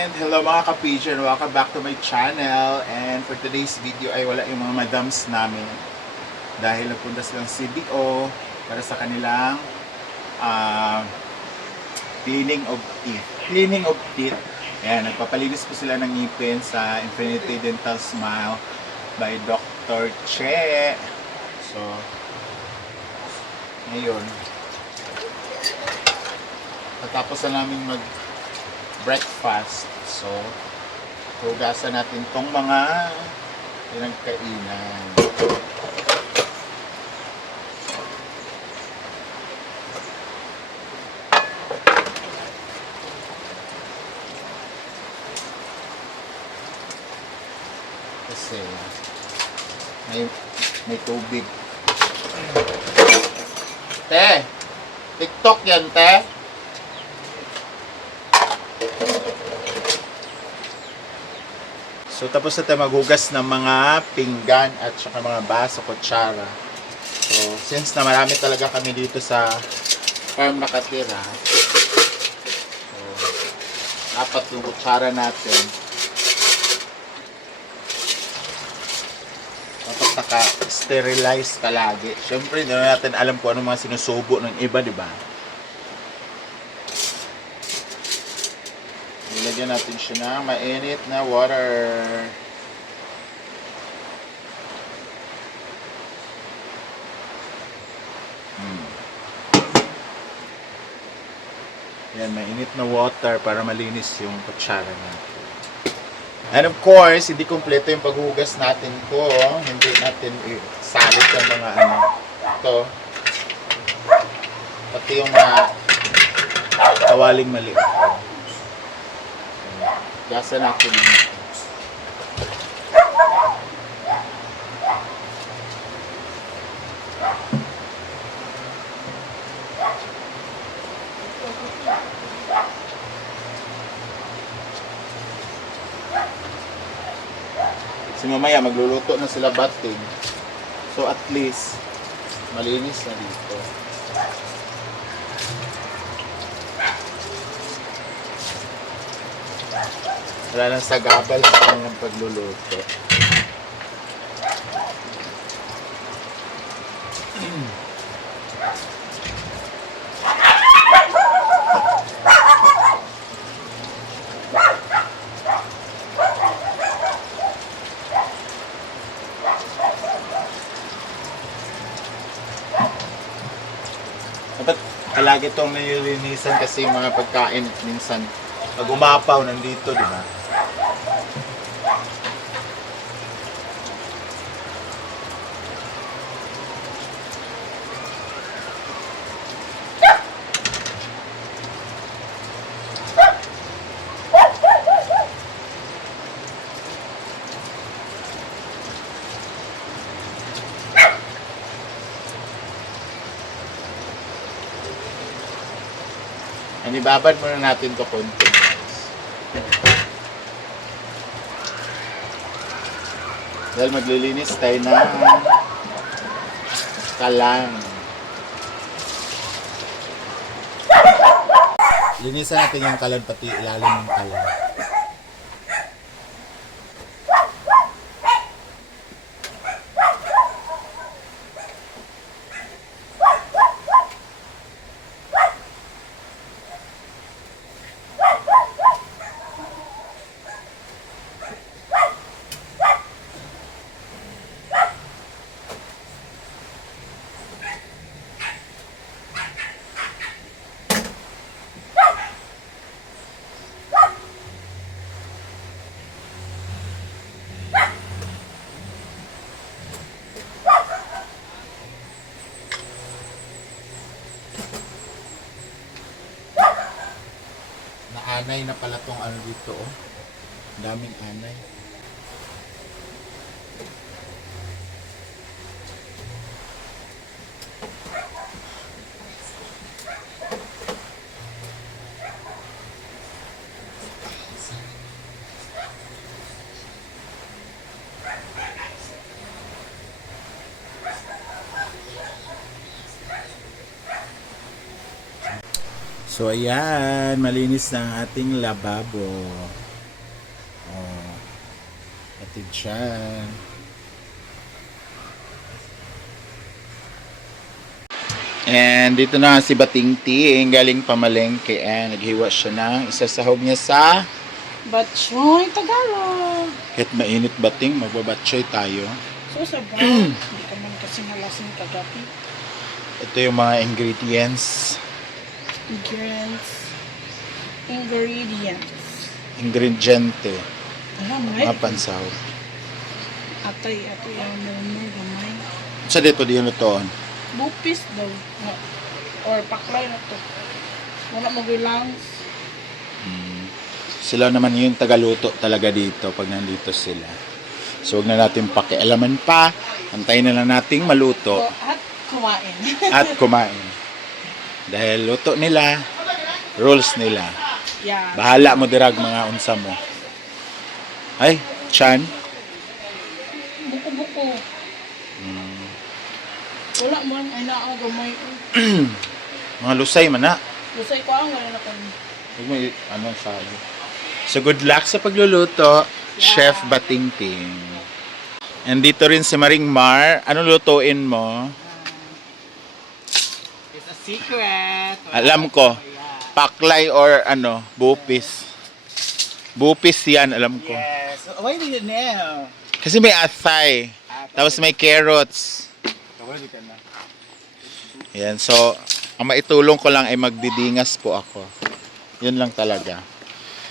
And hello mga ka-pigeon, welcome back to my channel. And for today's video ay wala yung mga madams namin dahil nagpunta silang CDO para sa kanilang cleaning of teeth. Cleaning of teeth. Ayan, nagpapalinis po sila ng ngipin sa Infinity Dental Smile by Dr. Che. So, ngayon, natapos na namin breakfast. So, hugasan natin tong mga pinagkainan. Kasi may tubig. Te! TikTok yan, te! So, tapos na tayo maghugas ng mga pinggan at saka mga baso, kutsara. So, since na marami talaga kami dito sa farm nakatira, so, dapat yung kutsara natin dapat naka-sterilize ka lagi. Siyempre, hindi natin alam kung ano mga sinusubo ng iba, di ba? Ilagyan natin siya ng mainit na water. Yan, mainit na water para malinis yung kutsara natin. And of course, hindi kompleto yung paghugas natin ko. Hindi natin isalit yung mga ito. Pati yung mga kawaling maliit. Gasa na ako dito. Kasi mamaya magluluto na sila bating. So at least malinis na dito. Wala nang sagabal sa kanyang pagluluto. Dapat palagi itong nililinisan kasi yung mga pagkain minsan pag umapaw nandito, di ba? And ibabad muna natin to konti. Dahil maglilinis tayo ng kalan. Linisan natin yung kalan pati ilalim ng kalan. Anay na pala tong ano dito, oh. Daming anay. So ayan, malinis na ang ating lababo. Oh. Ate dyan. And dito na si Batingting galing pamalengke and naghiwa siya ng isasahog niya sa Batchoy Tagalog. kahit mainit bating, magbabatsoy tayo. So sa brown, hindi ka man kasi nalasing kagabi. Ito yung mga ingredients. Ingredients. Ingrediente. Alam mo Mga pansahog. atay ang murmur gamay. Sa dito di yun ito. Bupis daw. Or paklay na to. Wala mo bilang. Sila naman yung tagaluto talaga dito pag nandito sila. So huwag na natin pakialaman pa. Antayin na lang nating maluto At kumain. at kumain. Dahil luto nila, rules nila. Yeah. Bahala mo dirag mga unsa mo. Ay, Chan. Buko-buko. Wala man. Ay naaw gamay. Mga lusay man na. Lusay ko ang wala na kami. Huwag mo anong sabi. So good luck sa pagluluto, Chef Batingting. And dito rin si Maring Mar. Anong lutuin mo? It's a secret. Alam ko. Paklay or bupis. Bupis yan, alam ko. Yes. Why do you know? Kasi may atay. Tapos may carrots. Yan, so ang maitulong ko lang ay magdidingas po ako. Yun lang talaga.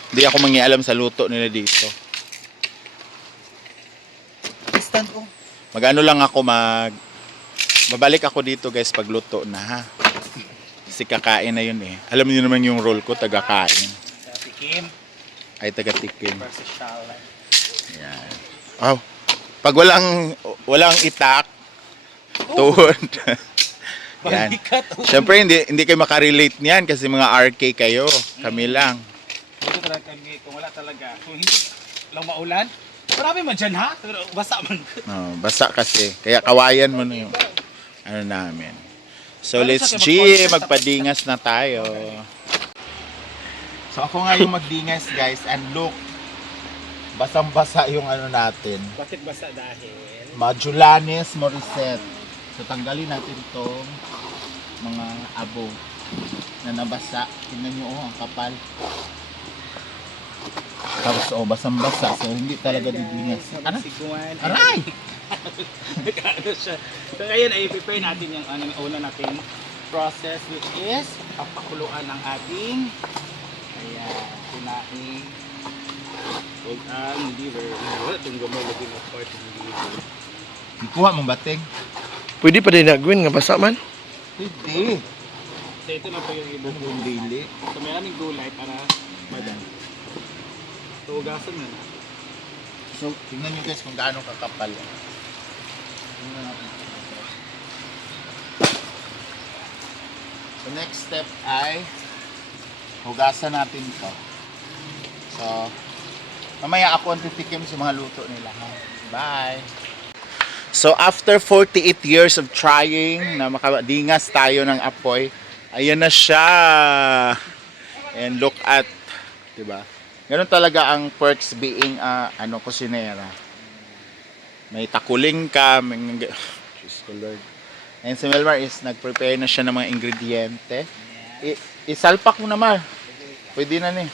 Hindi ako mangialam sa luto nila dito. Stand ko. Mag-ano lang ako babalik ako dito guys pag luto na ha. Kasi kakain na yun eh. Alam niyo naman yung role ko, taga-kain. Tikim. Ay, taga-tikim. Versus shallot. Yan. Oh, pag walang itak, tuhod. Yan. Siyempre, hindi kayo makarelate niyan kasi mga RK kayo. Kami lang. Dito talaga kami, kung wala talaga. Kung hindi lang maulan, marami man dyan ha? Pero basa man. Oh, basa kasi. Kaya kawayan mo na yung namin. So, Ano let's sa G, mag-podcast? magpadingas na tayo. So, ako nga yung magdingas, guys. And look, basang-basa yung natin. Bakit basa dahil? Majulanes Morissette. So, tanggalin natin itong mga abo na nabasa. Tingnan nyo, ang kapal. Tapos, basang-basa. So, hindi talaga didingas. Ano? Aray! Ano siya. So ngayon ay prepare natin yung una nating process which is papakuluan ng ating tinaing huwag ang liver. Wala itong gamay lagi ng part ng liver. Ikuha mong bating. Pwede pa din nagwin nga basa man. Hindi. So ito na po yung ibang Yung dili. So may aming gulay para madan. So ugasan na na. So, tingnan nyo guys kung gaano kakapal. Tingnan natin. So, next step ay hugasan natin ito. So, mamaya ako ang titikim sa mga luto nila. Ha? Bye! So, after 48 years of trying na makadingas tayo ng apoy, ayan na siya! And look at, diba? Ganun talaga ang perks being kusinera. May takuling ka, may Diyos ko Lord. And si Melmar is nag-prepare na siya ng mga ingrediente. Isalpak mo naman. Pwede na ni.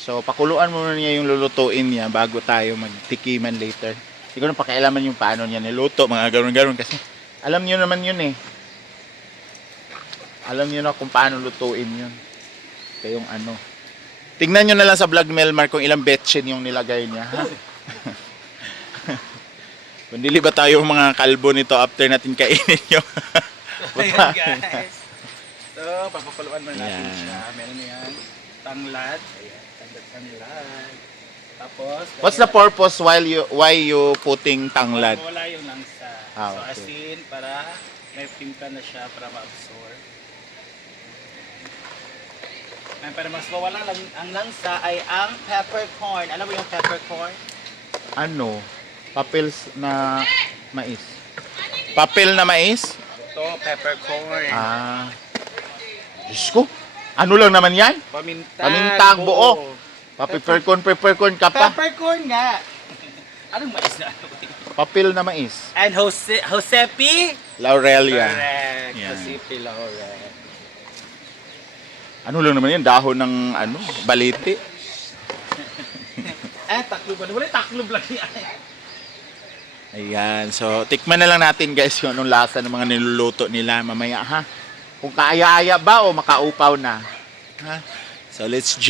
So pakuluan mo na niya yung lulutuin niya bago tayo magtikiman later. Hindi ko na pakialaman yung paano niya niluto, mga ganon-ganon kasi alam niyo naman yun eh. Alam niyo na kung paano lutuin yun. Kayong tingnan nyo na lang sa vlog Melmar kung ilang betchin yung nilagay niya. Ha? Kundili ba tayo mga kalbo nito after natin kainin yung Ayan guys. So papakuluan mo natin Ayan. siya. Meron na yan. Tanglad. Ayan. Tanglad. Tapos What's the purpose why you putting tanglad? wala yung langsa. Ah, So okay. asin para may timpla na siya para ma-absorb. And para mas mawala lang ang langsa ay ang peppercorn. Alam mo yung peppercorn? Papel na mais. Papel na mais? Ito, peppercorn. Diyos ko. Ano lang naman yan? Paminta. Pamintang buo. Peppercorn ka pa. Peppercorn nga. Anong mais na ano? Papel na mais. And Josepi? Laurelia. Correct. Yan. Josepi Laurel. Ano lang naman yan? Dahon ng baliti. Taklob. Wala taklob lang yan. Ayan. So, tikman na lang natin guys yung anong lasa ng mga niluluto nila mamaya ha. Kung kaaya-aya ba o makaupaw na. Ha? So, let's G.